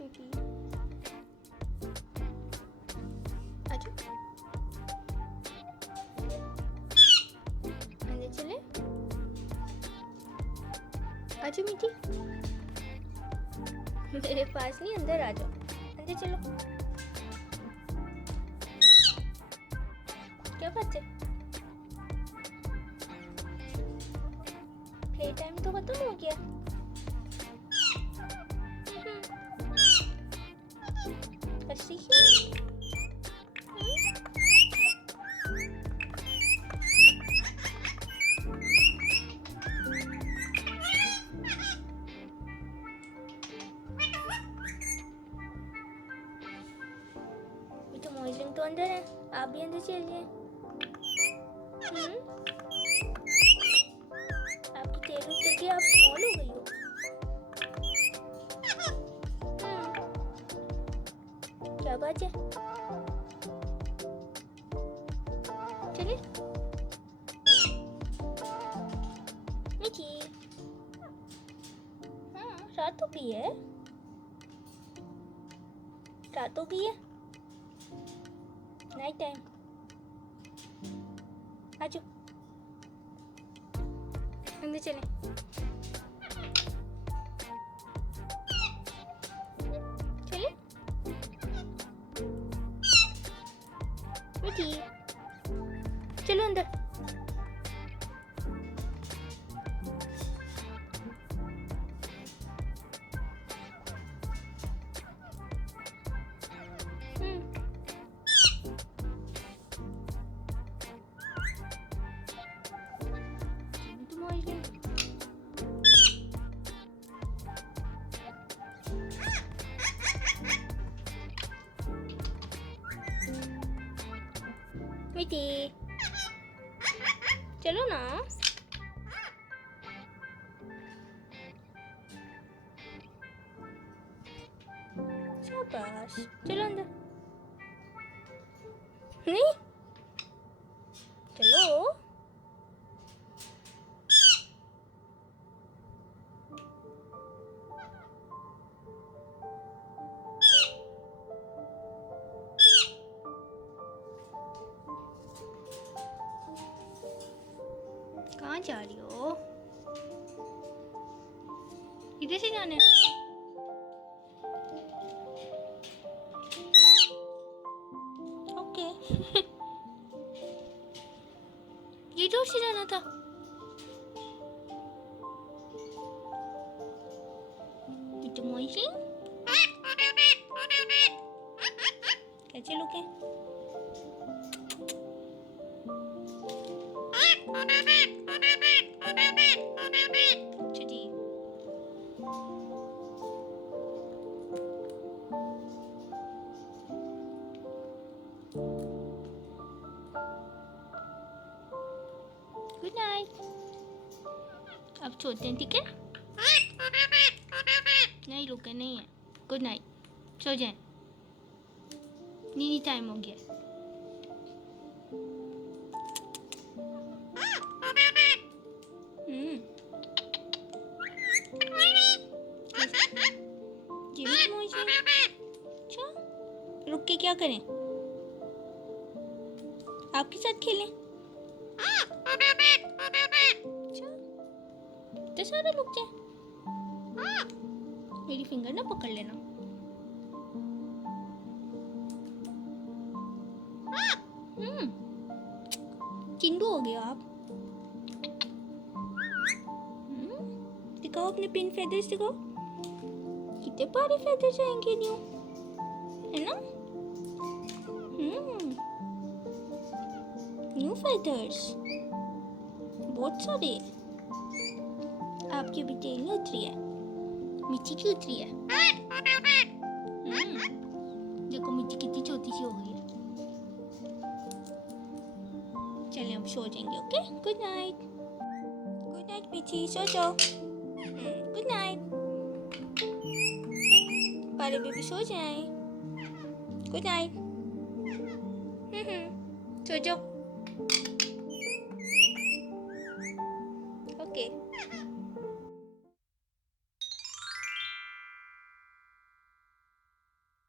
चूची आजो अंदर चले आजो मीठी मेरे पास नहीं अंदर आ जाओ अंदर चलो क्या बात है प्ले टाइम तो खत्म हो गया अच्छी तो मॉइजरिंग तो अंदर है आप भी अंदर चलिए आपकी तेल उतर गई आप स्मॉल हो गई हो क्या बात है चलिए मीठी रात हो गई है रात हो गई है नाइट टाइम आजो अंदर चले चलिए मीठी चलो अंदर मीठी चलो ना शाबाश चलो अंदर नहीं चलो कहाँ जा रही हो इधर से जाने ओके ये डोर से जाना था तो मोइशी कैसे लोग हैं गुड नाइट अब सोते हैं ठीक है नहीं रुके नहीं है गुड नाइट सो जाए नीनी टाइम हो गया अच्छा रुक के क्या करें आपके साथ खेलें अच्छा तो सारे रुक जाए मेरी फिंगर ना पकड़ लेना चिंदू हो गया आप दिखाओ अपने पिन फेदर्स दिखाओ कितने प्यारे फेदर्स आएंगे न्यू है ना न्यू फेदर्स बहुत सारे आपकी भी टेल नहीं उतरी है मिट्टी की उतरी है देखो मिट्टी कितनी छोटी सी हो गई है चलिए हम सो जाएंगे ओके गुड नाइट मिट्टी सो जाओ गुड नाइट पारे बेबी सो जाए गुड नाइट सो जाओ